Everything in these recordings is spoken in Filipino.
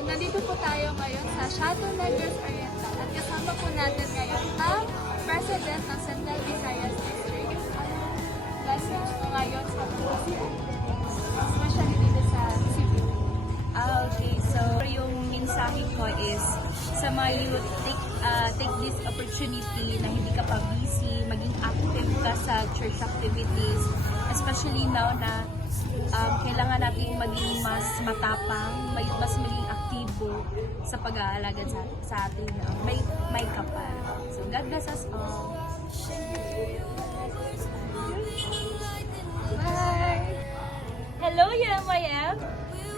nandito po tayo ngayon sa Chateau Negros Oriental at kasama po natin ngayon ang President ng Central Visayas District. Message po ngayon sa mga especially dito sa Cebu. Okay, so yung mensahe ko is sa mga youth, take this opportunity na hindi ka pa busy, maging active ka sa church activities, especially now na kailangan natin maging mas matapang, mas maging aktibo sa pag-aalaga sa ating may kapal. So God bless us all. Bye! Hello, UMIM!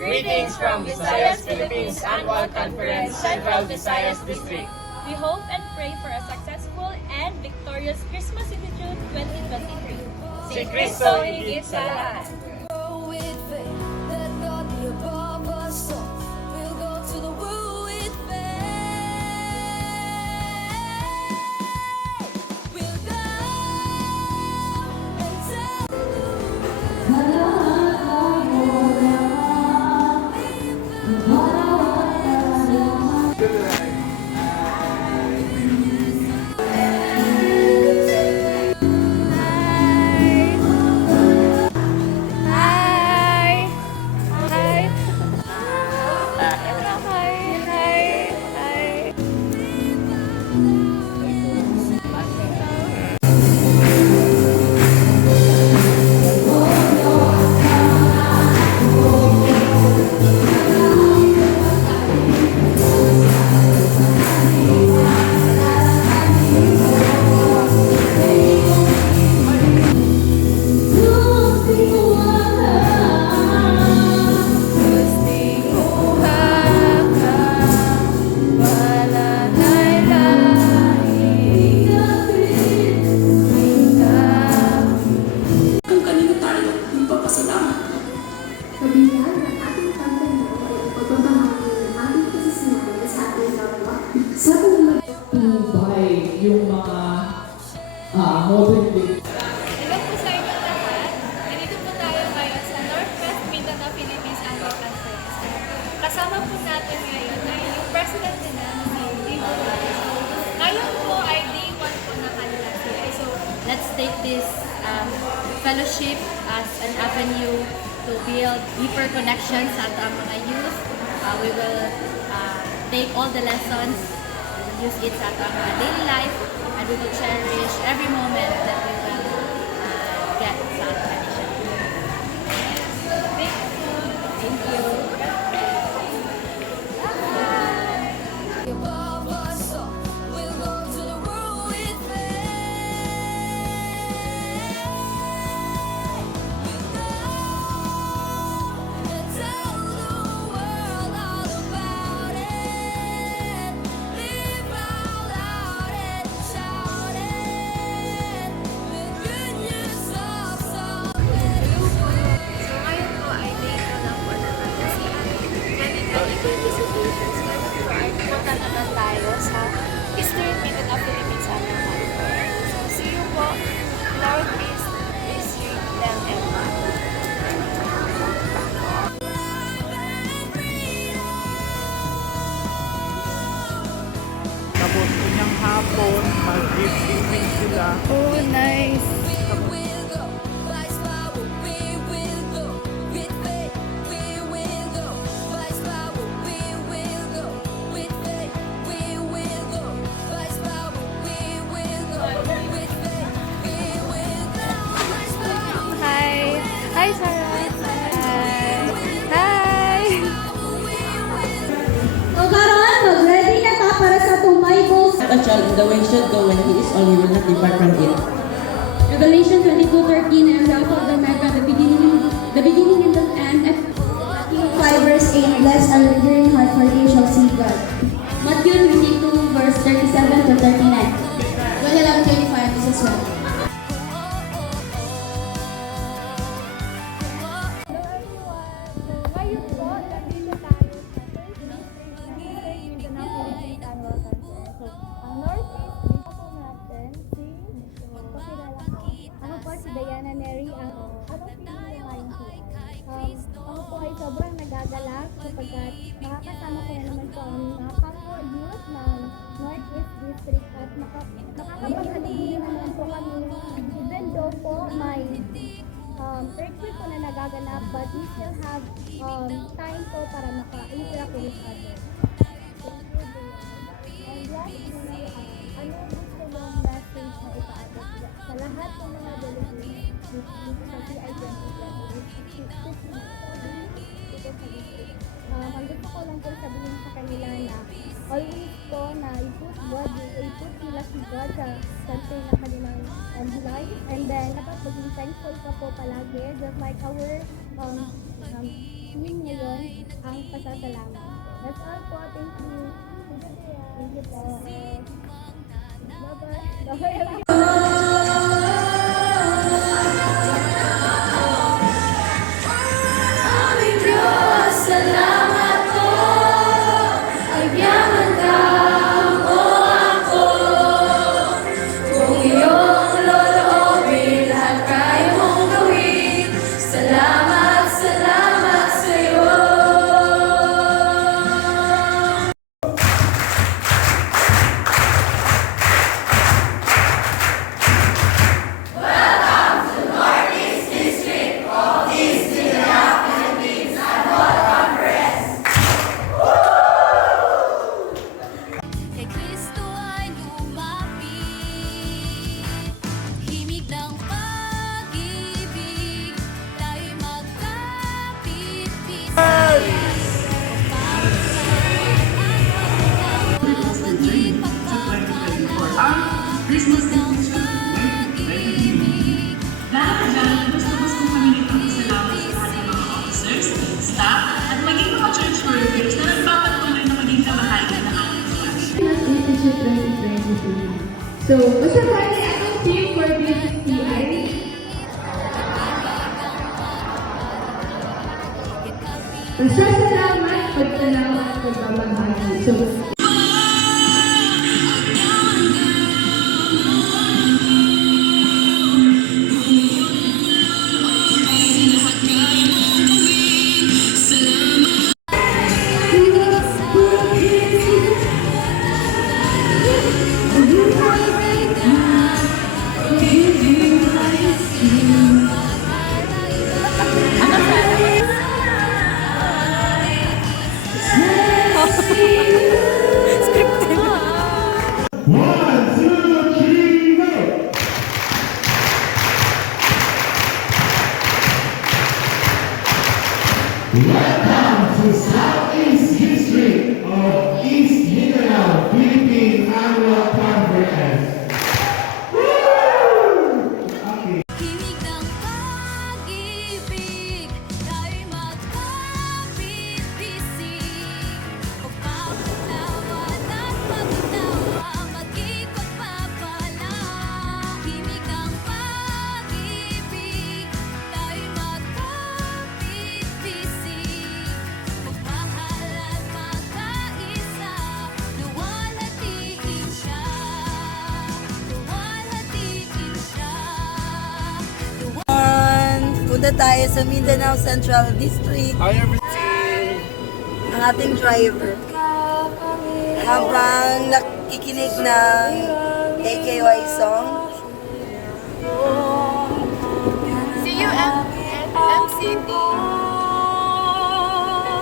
Greetings from Visayas Philippines Annual Conference, Central Visayas District. We hope and pray for a successful and victorious Christmas in June 2023. Si Cristo higit sa lahat. With faith that God be above us all. We'll go to the world with faith. We'll go and tell the Kabilang ng ating pagtanong ay pagbabahagi ng ating pasasalamat sa ating kapwa sa buhay yung mga modern day. Hello po sa inyo lahat. Nandito po tayo ngayon sa Northwest Mindanao Philippines Annual Conference. Kasama po natin ngayon ay yung President nila na si Ligo. Ngayon po ay day 1 po na kanila sila. So, Let's take this fellowship as an avenue to build deeper connections sa ating mga youth. We will take all the lessons and use it sa ating mga daily life, and we will cherish every moment that we will get sa ating mission. Thank you. above us all. We'll go to the world with faith. We'll go and tell the world all about it. Live out loud and shout it. The good news of salvation. So ngayon po ay day 2 na po na kasi 2023 visitations. Ngayon po ay pupunta naman tayo sa Eastern Mindanao Philippines Annual Conference. So see you po, Northeast District LMA. Tapos kunyang hapon, mag-giving sila. Oh, nice! We'll go by power. We will go with faith. We will go by power. We will go with faith. We will go by power. We will go with faith. We will go by power. Hi! Hi, Sarah! Hi! Hi! So karon, mag-ready na ta para sa tumay goals. A child in the way should go when he is old, he will not depart from it. Revelation 22:13, I am the Alpha and the Omega, the beginning and the end. Matthew 5 verse 8, blessed are the pure in heart, for they shall see God. Matthew 22 verse 37 to 39. John 11:25 is as well. Hello everyone! So ngayon po, nandito tayo sa Northeast Mindanao Philippines Annual Conference. So, ang Northeast, dito po natin si, pakilala ko. Ako po si Diana Neri, ang feeling ko ngayong tuwa. Ako po ay sobrang nagagalak sapagkat makakasama ko na naman po ang mga kapwa youth ng Northeast District at makakapaghaligi naman po kami even though po may earthquake po na nagaganap but we still have time po para maka-interact with each other. And lastly, ano gusto mong message na ipaabot sa lahat ng mga delegates dito sa CI 2020? Ang gusto ko lang po sabihin sa kanila na always po na i-put nila si God sa center ng kanilang life, and then dapat maging thankful ka po palagi, just like our team ngayon, ang pasasalamat. That's all po. Thank you. Thank you po. Bye-bye. Bye-bye. Kay Kristo ay lumapit, himig ng pag-ibig, tayo'y magkapit-pisig. Maging Christmas Celebration 2024. Lahat dyan, gusto kong kami nagpapasalamat sa ating mga officers, staff, at maging mga church workers na nagpapatuloy na maging kamahal ng ating church. Institute 2023. So, what's the party atong team for this CI? Pasasalamat, pagsalamat, pagmamahal. So, Welcome to Southeast District of East Mindanao, Philippines Annual Conference. himig ng pag-ibig, tayo'y magkapit-pisig. Pagpapatawad at pagtawa, maging pagpapala. Himig ng pag-ibig, tayo'y magkapit-pisig. Pagmahal at magkaisa, luwalhatiin siya. Luwalhatiin siya. Punta tayo sa Mindanao Central District. Hi everything! Ang ating driver. Habang nakikinig ng AKY song. See you at MCT.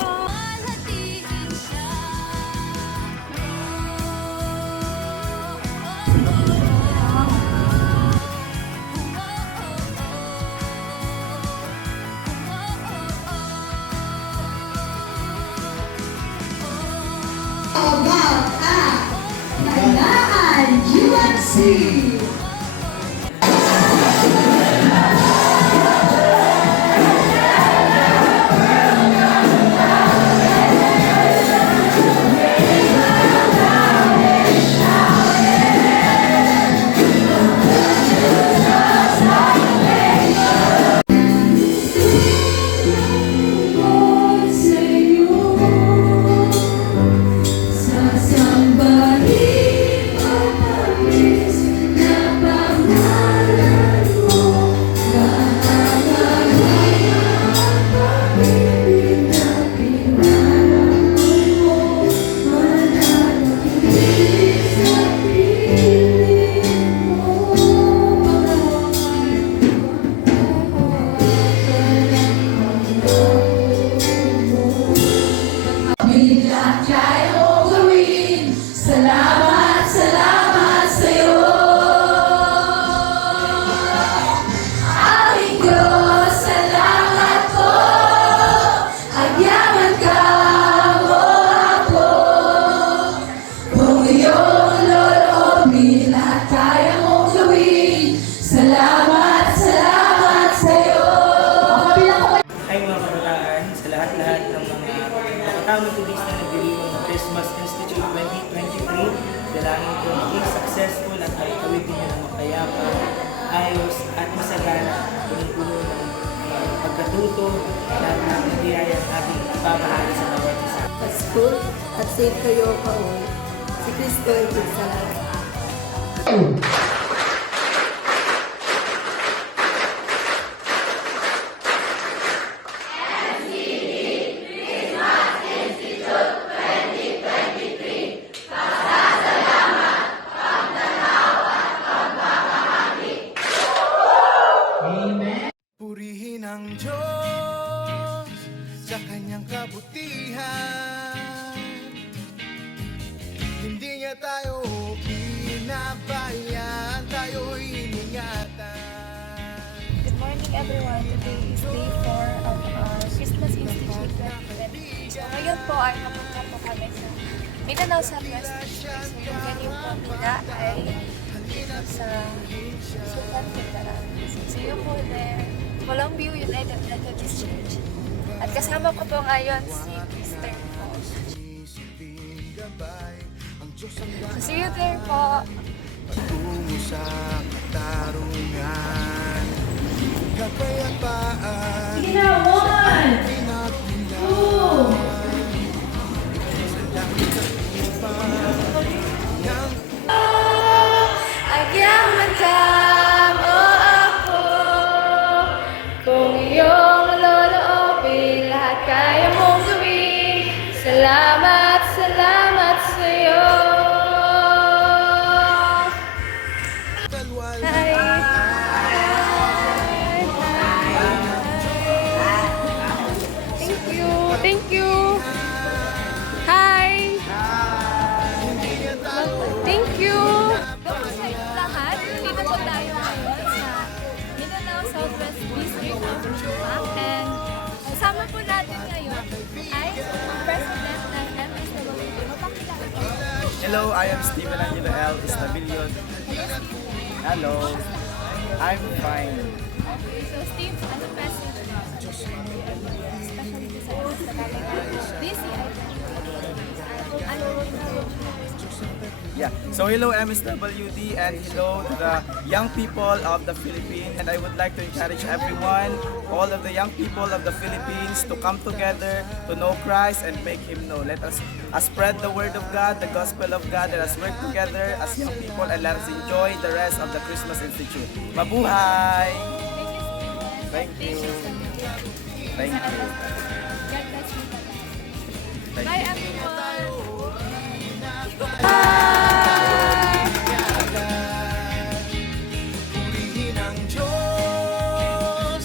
Luwalhatiin siya. Sasambahin ang Panginoon. fruto lahat ng ating biyaya sa ating babahagi sa bawat isa. Paskul at safe kayo pauwi. Si Kristo ay salamat. Purihin ang Diyos sa kanyang kabutihan. Hindi niya tayo pinabayaan, tayo'y iningatan. Good morning everyone. Today is day 4 of our Christmas Institute 2020. So ngayon po ay napunta po kami sa Mindanao Southwest District. So yung venue po nila ay dito sa Sultan Kudarat. So see you po there. Columbia United Methodist Church. At kasama ko po ngayon si Mr. po. So see you there po. Tungo sa katarungan, kapayapaan. Sige na, 1, 2. Agyaman ka mo ako, kung iyong loloobin, lahat kaya mong gawin. Salamat, salamat sa'yo. Hi. Thank you. Thank you. Hi. Thank you. Kamusta yung lahat? Dito po tayo ngayon sa Mindanao Southwest District of Luzon. And kasama po natin ngayon ay ang President ng MSWD. Mapakilala po. Hello, I am Steven Angelo L. Estabillion. Hello, I'm fine. Okay, so Steve, ano message mo? Especially to sa busy I Yeah. So hello MSWD and hello to the young people of the Philippines. And I would like to encourage everyone, all of the young people of the Philippines to come together to know Christ and make Him known. Let us spread the word of God, the gospel of God. Let us work together as young people and let us enjoy the rest of the Christmas Institute. Mabuhay! Thank you. Thank you. God bless you. Thank Bye you. everyone. Purihin ang Diyos.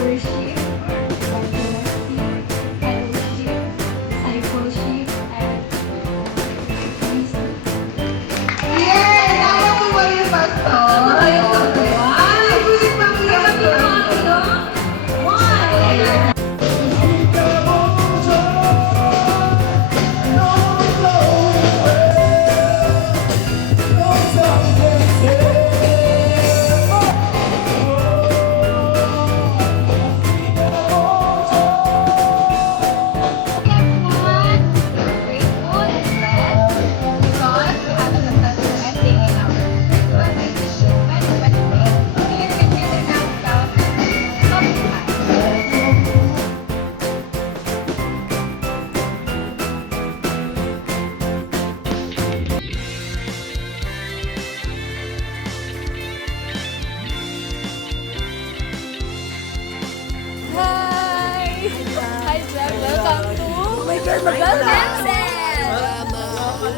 Worship, fellowship, discipleship, and yes! Ayaw mo ba yung pastor? Ayaw mo ba? Ay, bulit pa mo yung pastor. Why? Hi! Hi, Jack. Welcome to Welcome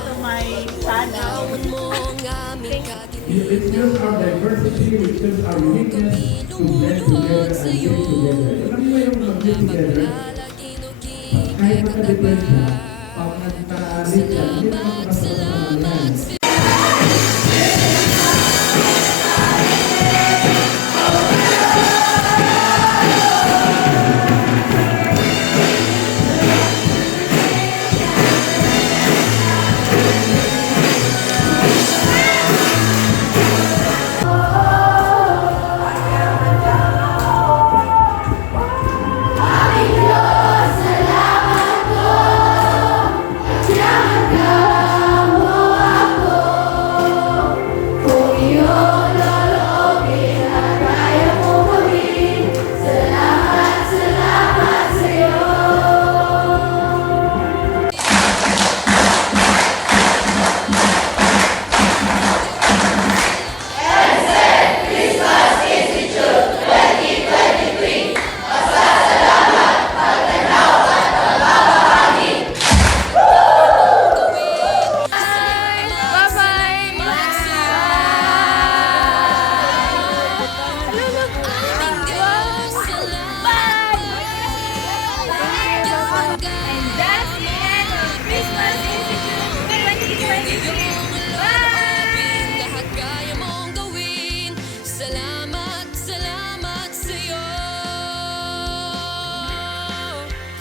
to my channel. It shows our diversity, it shows our uniqueness to blend together and live together. Alam mo yung mag-live together? Kahit magka-difference na, pag nagka-live ka, hindi naman